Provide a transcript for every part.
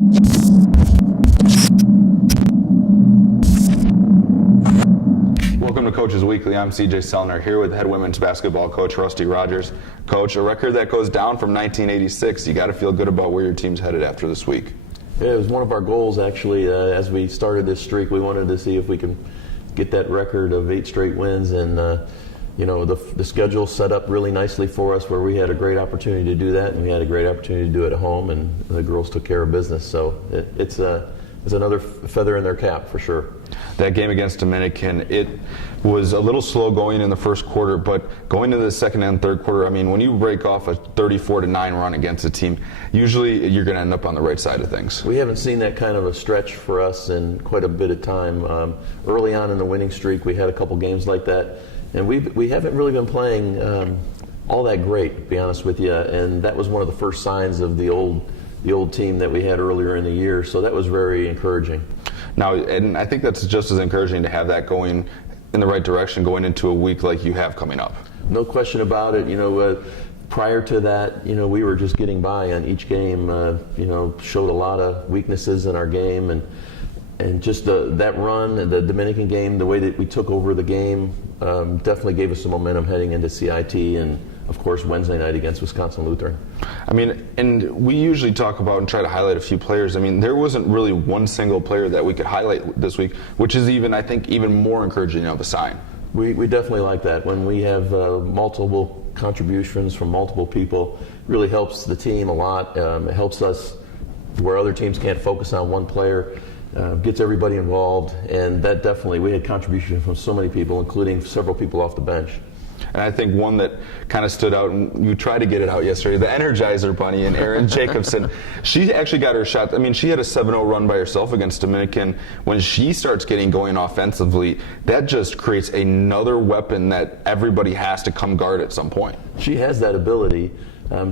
Welcome to Coach's Weekly. I'm CJ Selner here with head women's basketball coach Rusty Rogers. Coach, a record that goes down from 1986. You got to feel good about where your team's headed after this week. Yeah, it was one of our goals actually. As we started this streak, we wanted to see if we can get that record of 8 straight wins, and the schedule set up really nicely for us, where we had a great opportunity to do that, and we had a great opportunity to do it at home, and the girls took care of business. So it's another feather in their cap for sure. That game against Dominican, it was a little slow going in the first quarter, but going into the second and third quarter, I mean, when you break off a 34-9 run against a team, usually you're going to end up on the right side of things. We haven't seen that kind of a stretch for us in quite a bit of time. Early on in the winning streak, we had a couple games like that, and we haven't really been playing all that great, to be honest with you, and that was one of the first signs of the old team that we had earlier in the year, so that was very encouraging. Now, and I think that's just as encouraging to have that going in the right direction going into a week like you have coming up. No question about it. Prior to that, we were just getting by on each game. Showed a lot of weaknesses in our game, and just that run, the Dominican game, the way that we took over the game, definitely gave us some momentum heading into CIT, and of course Wednesday night against Wisconsin Lutheran. I mean, and we usually talk about and try to highlight a few players. I mean, there wasn't really one single player that we could highlight this week, which is I think even more encouraging of a sign. We definitely like that. When we have multiple contributions from multiple people, it really helps the team a lot. It helps us where other teams can't focus on one player. Gets everybody involved, and that definitely, we had contribution from so many people, including several people off the bench. And I think one that kind of stood out, and you tried to get it out yesterday, the Energizer Bunny and Erin Jacobson. She actually got her shot. I mean, she had a 7-0 run by herself against Dominican. When she starts getting going offensively, that just creates another weapon that everybody has to come guard at some point. She has that ability.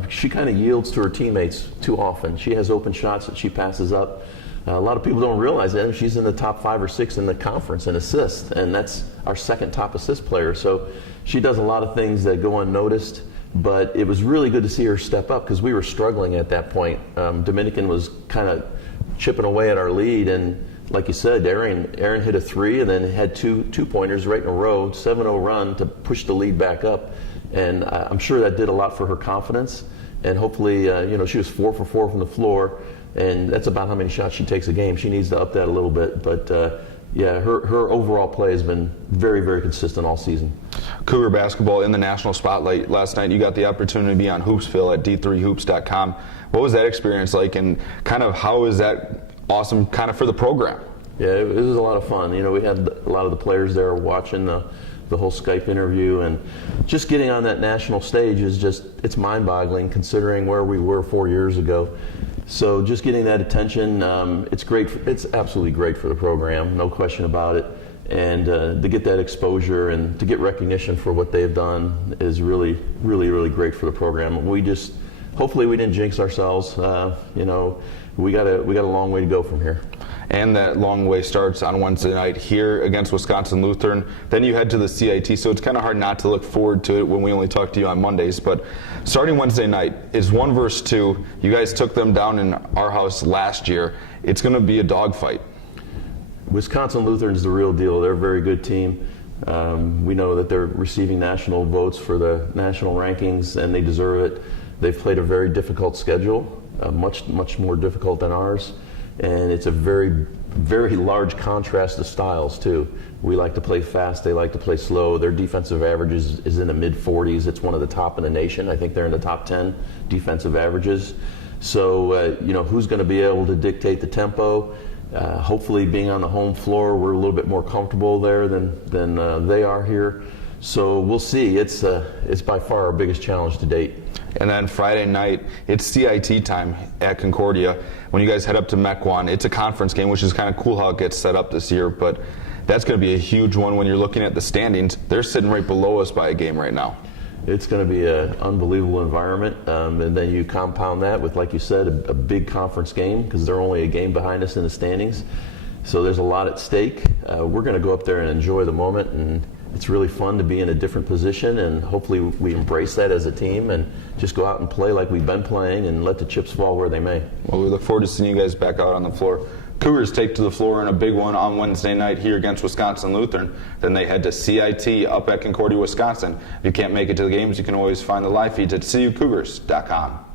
She kind of yields to her teammates too often. She has open shots that she passes up. A lot of people don't realize that she's in the top 5 or 6 in the conference in assists, and that's our second top assist player. So she does a lot of things that go unnoticed, but it was really good to see her step up because we were struggling at that point. Dominican was kind of chipping away at our lead, and like you said, Erin hit a 3 and then had two pointers right in a row, 7-0 run to push the lead back up, and I'm sure that did a lot for her confidence. And hopefully, she was 4 for 4 from the floor. And that's about how many shots she takes a game. She needs to up that a little bit. But, her overall play has been very, very consistent all season. Cougar basketball in the national spotlight last night. You got the opportunity to be on Hoopsville at d3hoops.com. What was that experience like, and kind of how is that awesome kind of for the program? Yeah, it was a lot of fun. We had a lot of the players there watching the whole Skype interview, and just getting on that national stage it's mind-boggling considering where we were 4 years ago. So just getting that attention, it's great. It's absolutely great for the program, no question about it. And to get that exposure and to get recognition for what they've done is really, really, really great for the program. Hopefully we didn't jinx ourselves. We got a long way to go from here. And that long way starts on Wednesday night here against Wisconsin Lutheran. Then you head to the CIT, so it's kind of hard not to look forward to it when we only talk to you on Mondays. But starting Wednesday night, it's 1 versus 2. You guys took them down in our house last year. It's going to be a dogfight. Wisconsin Lutheran is the real deal. They're a very good team. We know that they're receiving national votes for the national rankings, and they deserve it. They've played a very difficult schedule, much, much more difficult than ours. And it's a very, very large contrast to styles, too. We like to play fast. They like to play slow. Their defensive average is in the mid-40s. It's one of the top in the nation. I think they're in the top 10 defensive averages. So, who's going to be able to dictate the tempo? Hopefully, being on the home floor, we're a little bit more comfortable there than they are here. So we'll see. It's by far our biggest challenge to date. And then Friday night, it's CIT time at Concordia. When you guys head up to Mequon, it's a conference game, which is kind of cool how it gets set up this year. But that's going to be a huge one when you're looking at the standings. They're sitting right below us by a game right now. It's going to be an unbelievable environment. And then you compound that with, like you said, a big conference game because they're only a game behind us in the standings. So there's a lot at stake. We're going to go up there and enjoy the moment it's really fun to be in a different position, and hopefully we embrace that as a team and just go out and play like we've been playing and let the chips fall where they may. Well, we look forward to seeing you guys back out on the floor. Cougars take to the floor in a big one on Wednesday night here against Wisconsin Lutheran. Then they head to CIT up at Concordia, Wisconsin. If you can't make it to the games, you can always find the live feeds at cucougars.com.